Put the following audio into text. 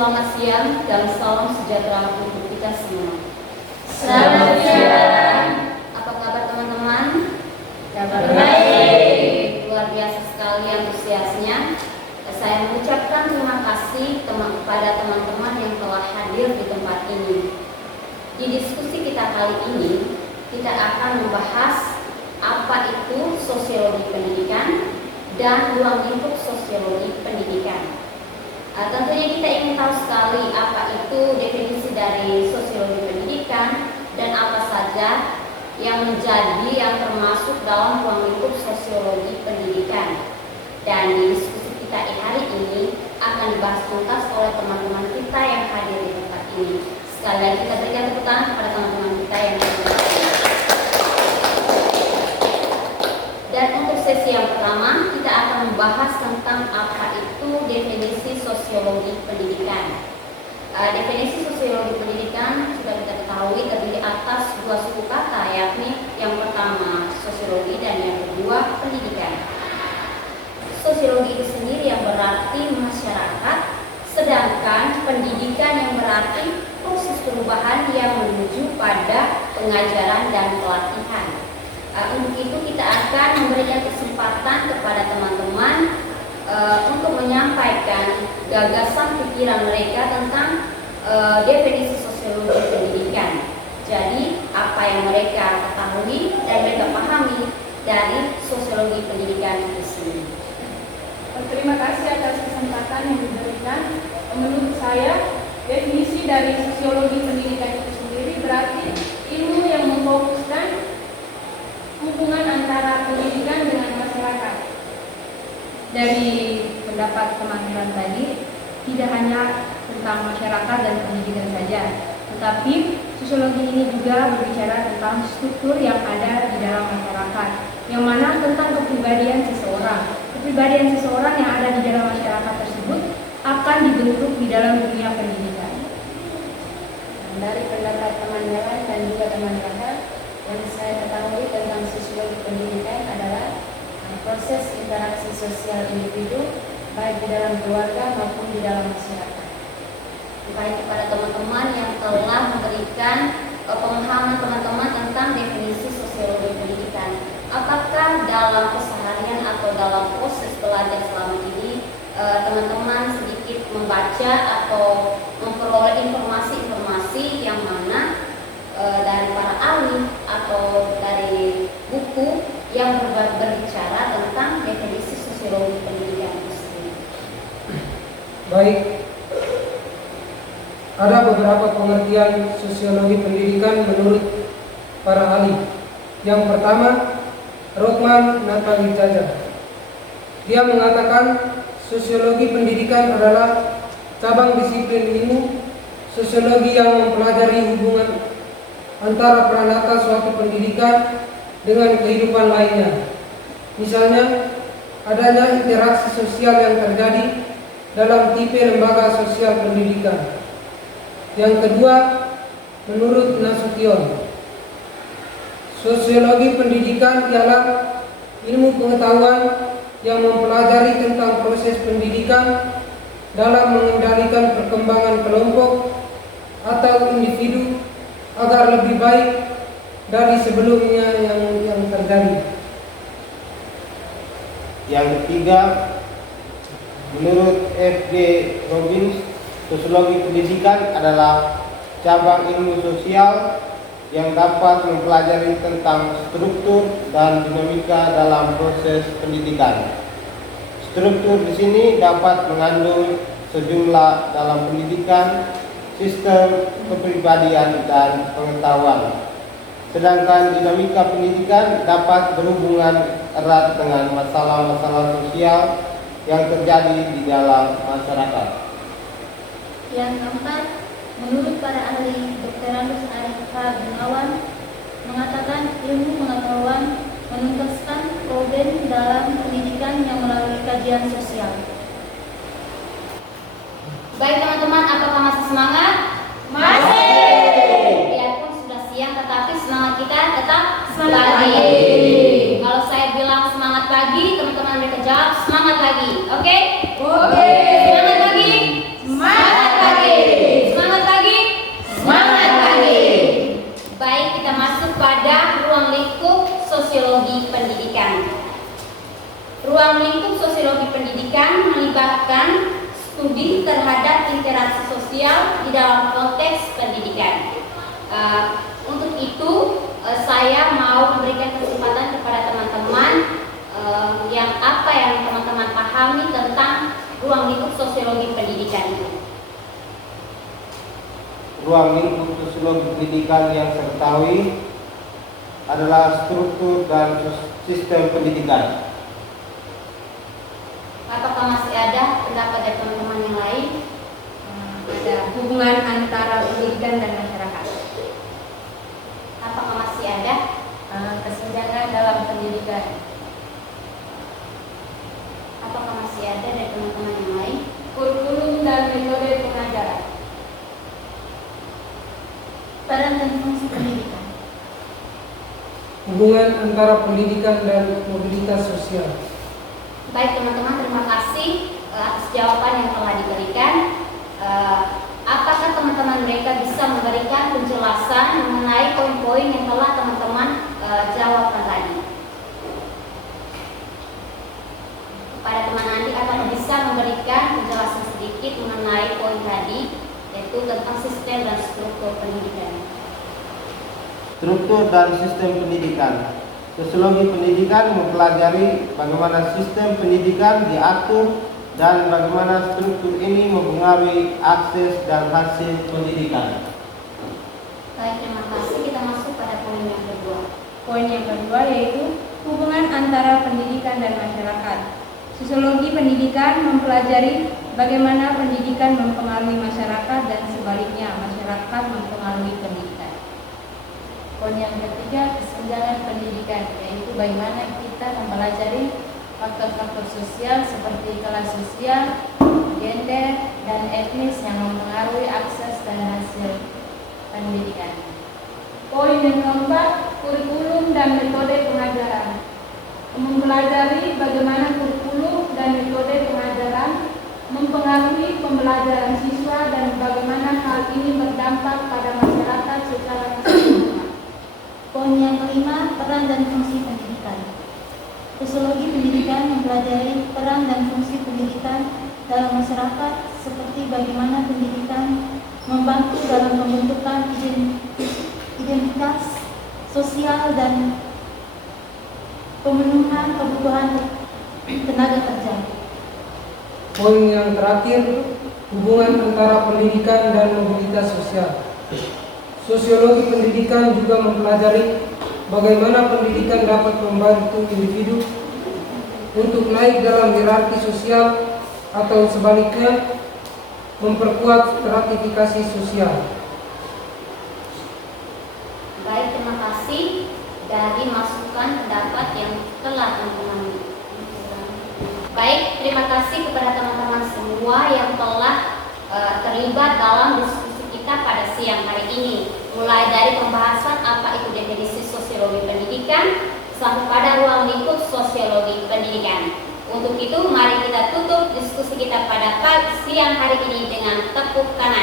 selamat siang dan salam sejahtera untuk kita semua. Selamat siang. Apa kabar teman-teman? Kabar baik. Luar biasa sekali antusiasnya. Saya mengucapkan terima kasih kepada teman-teman yang telah hadir di tempat ini. Di diskusi kita kali ini, kita akan membahas apa itu sosiologi pendidikan dan ruang lingkup sosiologi pendidikan. Tentunya kita ingin tahu sekali apa itu definisi dari sosiologi pendidikan dan apa saja yang termasuk dalam ruang lingkup sosiologi pendidikan. Dan di diskusi kita hari ini akan dibahas tuntas oleh teman-teman kita yang hadir di tempat ini. Sekali lagi kita berikan tepuk tangan kepada teman-teman kita yang hadir di tempat ini. Dan untuk sesi yang pertama, kita akan membahas tentang apa itu definisi sosiologi pendidikan. Definisi sosiologi pendidikan sudah kita ketahui terdiri atas dua suku kata, yakni yang pertama sosiologi dan yang kedua pendidikan. Sosiologi itu sendiri yang berarti masyarakat, sedangkan pendidikan yang berarti proses perubahan yang menuju pada pengajaran dan pelatihan. Untuk itu kita akan memberikan kesempatan kepada teman-teman untuk menyampaikan gagasan pikiran mereka tentang definisi sosiologi pendidikan. Jadi apa yang mereka ketahui dan mereka pahami dari sosiologi pendidikan itu sendiri. Terima kasih atas kesempatan yang diberikan. Menurut saya, definisi dari sosiologi pendidikan itu sendiri berarti ilmu yang memfokuskan hubungan antara pendidikan dengan masyarakat. Dari pendapat teman-teman tadi, tidak hanya tentang masyarakat dan pendidikan saja, tetapi sosiologi ini juga berbicara tentang struktur yang ada di dalam masyarakat, yang mana tentang kepribadian seseorang. Kepribadian seseorang yang ada di dalam masyarakat tersebut akan dibentuk di dalam dunia pendidikan. Dari pendapat teman Dewan dan juga teman Rahel, yang saya ketahui tentang sosiologi pendidikan adalah proses interaksi sosial individu baik di dalam keluarga maupun di dalam masyarakat. Baik kepada teman-teman yang telah memberikan pemahaman teman-teman tentang definisi sosiologi pendidikan. Apakah dalam keseharian atau dalam proses belajar selama ini teman-teman sedikit membaca atau memperoleh informasi-informasi yang mana dari para ahli atau dari buku yang berbicara tentang definisi sosiologi pendidikan itu sendiri? Baik, ada beberapa pengertian sosiologi pendidikan menurut para ahli. Yang pertama, Rothman Natali Caca. Dia mengatakan sosiologi pendidikan adalah cabang disiplin ilmu sosiologi yang mempelajari hubungan antara peranata suatu pendidikan dengan kehidupan lainnya. Misalnya, adanya interaksi sosial yang terjadi dalam tipe lembaga sosial pendidikan. Yang kedua, menurut Nasution, sosiologi pendidikan ialah ilmu pengetahuan yang mempelajari tentang proses pendidikan dalam mengendalikan perkembangan kelompok atau individu agar lebih baik dari sebelumnya yang terjadi. Yang ketiga, menurut F.G. Robbins, sosiologi pendidikan adalah cabang ilmu sosial yang dapat mempelajari tentang struktur dan dinamika dalam proses pendidikan. Struktur di sini dapat mengandung sejumlah dalam pendidikan, sistem kepribadian dan pengetahuan. Sedangkan dinamika pendidikan dapat berhubungan erat dengan masalah-masalah sosial yang terjadi di dalam masyarakat. Yang keempat, menurut para ahli, Dr. Randus Arif H. Gunawan mengatakan ilmu pengetahuan menuntaskan problem dalam pendidikan yang melalui kajian sosial. Baik teman-teman, apakah masih semangat? Masih. Biarpun sudah siang, tetapi semangat kita tetap Semangat pagi. pagi. Kalau saya bilang semangat pagi, teman-teman mereka jawab semangat pagi. Oke? Oke. Semangat pagi. Semangat pagi. studi terhadap interaksi sosial di dalam konteks pendidikan. Untuk itu saya mau memberikan kesempatan kepada teman-teman yang teman-teman pahami tentang ruang lingkup sosiologi pendidikan itu. Ruang lingkup sosiologi pendidikan yang saya ketahui adalah struktur dan sistem pendidikan. Apakah masih ada pendapat dari teman-teman yang lain? Ada hubungan antara pendidikan dan masyarakat. Apakah masih ada? Kesenjangan dalam pendidikan. Apakah masih ada dari teman-teman yang lain? Kurikulum dan metode pengajaran. Peran dan fungsi pendidikan. Hubungan antara pendidikan dan mobilitas sosial. Baik teman-teman, terima kasih atas jawaban yang telah diberikan. Apakah teman-teman mereka bisa memberikan penjelasan mengenai poin-poin yang telah teman-teman jawabkan tadi? Kepada teman Andi, apakah bisa memberikan penjelasan sedikit mengenai poin tadi, yaitu tentang sistem dan struktur pendidikan? Struktur dan sistem pendidikan. Sosiologi pendidikan mempelajari bagaimana sistem pendidikan diatur dan bagaimana struktur ini mempengaruhi akses dan hasil pendidikan. Baik, terima kasih. Kita masuk pada poin yang kedua. Poin yang kedua yaitu hubungan antara pendidikan dan masyarakat. Sosiologi pendidikan mempelajari bagaimana pendidikan mempengaruhi masyarakat dan sebaliknya masyarakat mempengaruhi pendidikan. Poin yang ketiga, kesenjangan pendidikan, yaitu bagaimana kita mempelajari faktor-faktor sosial seperti kelas sosial, gender, dan etnis yang mempengaruhi akses dan hasil pendidikan. Poin yang keempat, kurikulum dan metode pengajaran. Mempelajari bagaimana kurikulum dan metode pengajaran mempengaruhi pembelajaran siswa dan bagaimana hal ini berdampak pada masyarakat secara keseluruhan. Poin yang kelima, peran dan fungsi pendidikan. Sosiologi pendidikan mempelajari peran dan fungsi pendidikan dalam masyarakat seperti bagaimana pendidikan membantu dalam pembentukan identitas sosial dan pemenuhan kebutuhan tenaga kerja. Poin yang terakhir, hubungan antara pendidikan dan mobilitas sosial. Sosiologi pendidikan juga mempelajari bagaimana pendidikan dapat membantu individu untuk naik dalam hierarki sosial atau sebaliknya memperkuat stratifikasi sosial. Baik, terima kasih dari masukan pendapat yang telah teman-teman. Baik, terima kasih kepada teman-teman semua yang telah terlibat dalam diskusi kita pada siang hari ini. Mulai dari pembahasan apa itu definisi sosiologi pendidikan sampai pada ruang lingkup sosiologi pendidikan. Untuk itu, mari kita tutup diskusi kita pada siang hari ini dengan tepuk tangan.